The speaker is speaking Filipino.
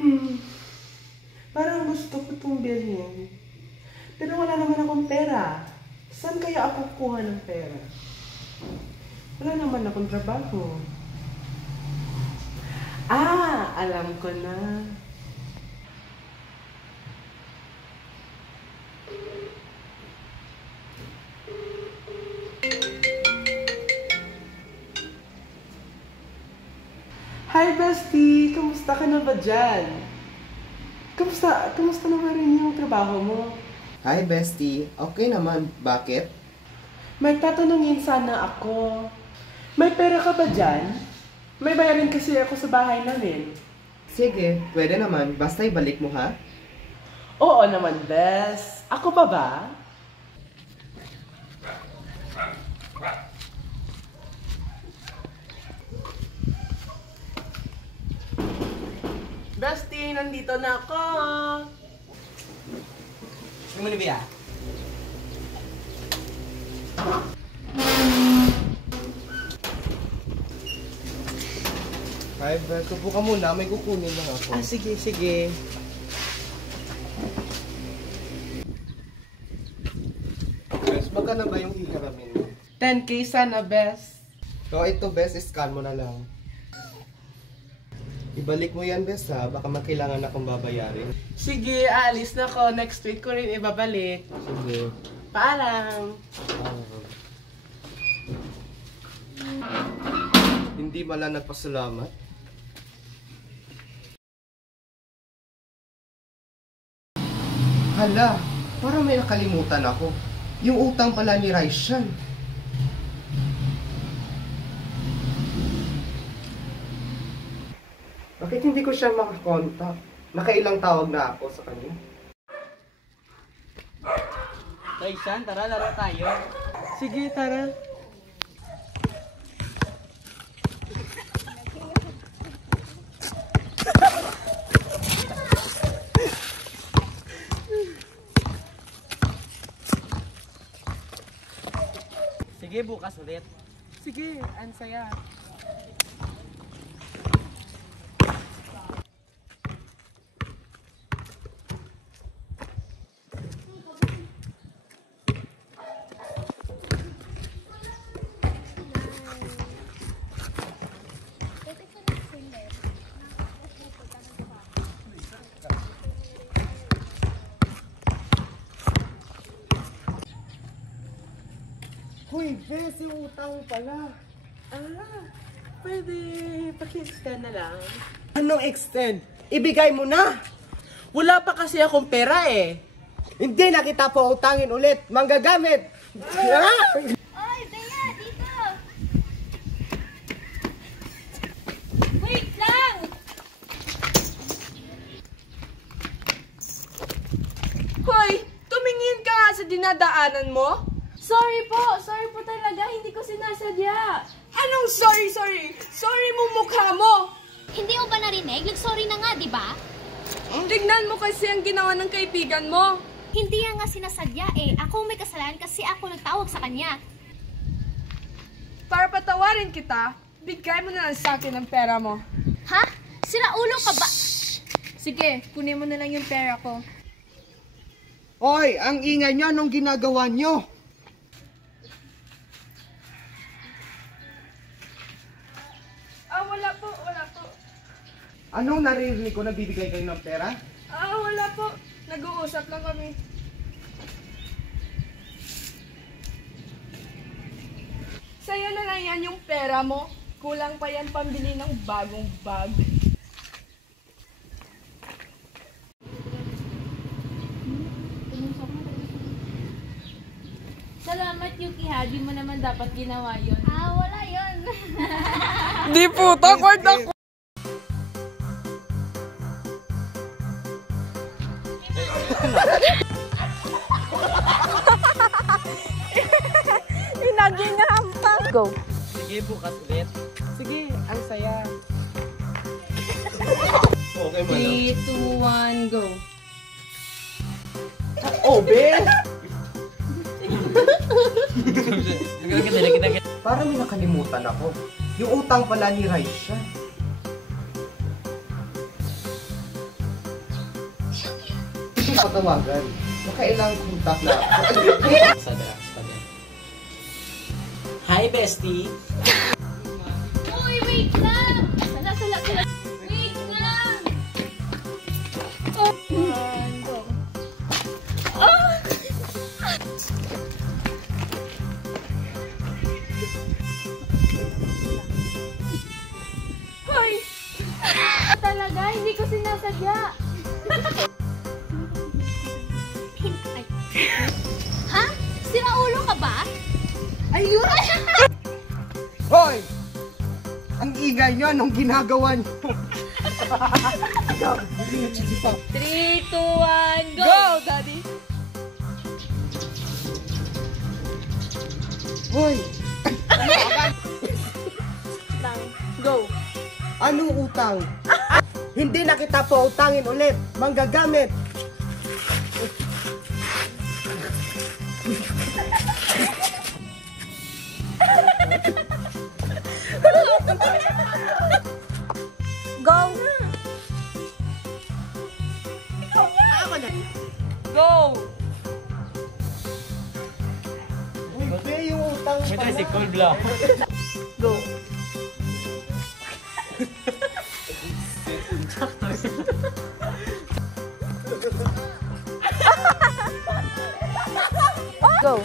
Hmm, parang gusto ko itong bilhin. Pero wala naman akong pera. Saan kaya ako kuha ng pera? Wala naman akong trabaho. Alam ko na. Hi, bestie! Kamusta ka na ba dyan? Kamusta naman rin yung trabaho mo? Hi, bestie. Okay naman. Bakit? May tatanungin sana ako. May pera ka ba dyan? May bayarin kasi ako sa bahay namin. Sige, pwede naman. Basta ibalik mo, ha? Oo naman, bes. Ako pa ba? Bestie, nandito na ako. Ano mo na biya? Hi, Beth. Upo ka muna. May kukunin lang ako. Sige, sige. Bes, magkano ba yung hihiramin mo? 10K sana, bes. So, ito, Bes, scan mo na lang. Ibalik mo yan, Bes, ha? Baka makailangan akong babayarin. Sige, aalis na ako. Next week ko rin ibabalik. Sige. Paalam. Hindi mala nagpasalamat. Hala, parang may nakalimutan ako. Yung utang pala ni Raishan. Bakit hindi ko siya makakontak? Nakailang tawag na ako sa kanya. Raishan, tara, laro tayo. Sige, tara. Sige, bukas ulit. Sige, ang saya. Hoy, Bes, yung utang pala. Pwede pakiscan na lang. Anong extend? Ibigay mo na! Wala pa kasi akong pera eh. Hindi na kita po utangin ulit. Manggagamit! Oy, Bea, dito! Wait lang! Hoy, tumingin ka nga sa dinadaanan mo. Sorry po talaga, hindi ko sinasadya. Anong sorry? Sorry mo mukha mo. Hindi mo ba narinig? Nag-sorry na nga, di ba? Tignan mo kasi ang ginawa ng kaibigan mo. Hindi nga sinasadya eh. Ako may kasalanan kasi ako nagtawag sa kanya. Para patawarin kita, bigay mo na lang sa akin ang pera mo. Ha? Sira ulo ka ba? Sige, kunin mo na lang yung pera ko. Hoy, ang ingay nyo nung ginagawa nyo. Wala po. Anong naririnig ko? Nagbibigay kayo ng pera? Wala po. Nag-uusap lang kami. Sa'yo na lang yan yung pera mo. Kulang pa yan pambili ng bagong bag. Salamat, Yuki ha. Di mo naman dapat ginawa yun. Wala yun. Di po, takot ako. Inagi niya ang pang. Go. Sige, bukas ulit. Sige, ang saya. Okay mo lang. 3, 2, 1, go. Oh, Bes! Parang may nakalimutan ako. Yung utang pala ni Raisha. Patawagan. Nakailang kontak na ako. Sa drugs pa din. Hi, bestie! Uy, wait lang! Sala. Wait lang! Oh. Go. Oh! Hoy! Talaga, hindi ko sinasadya. Ay. Ha? Sinaulo ka ba? Ayun! Hoy! Ang ingay nyo, anong ginagawa nyo? 3, 2, 1, go! Go, Daddy! Hoy! Go! Anong utang? Hindi na kita po utangin ulit. Manggagamit. Go! Go! Uy, pay yung utang May pala. tricycle bla. Go! Go!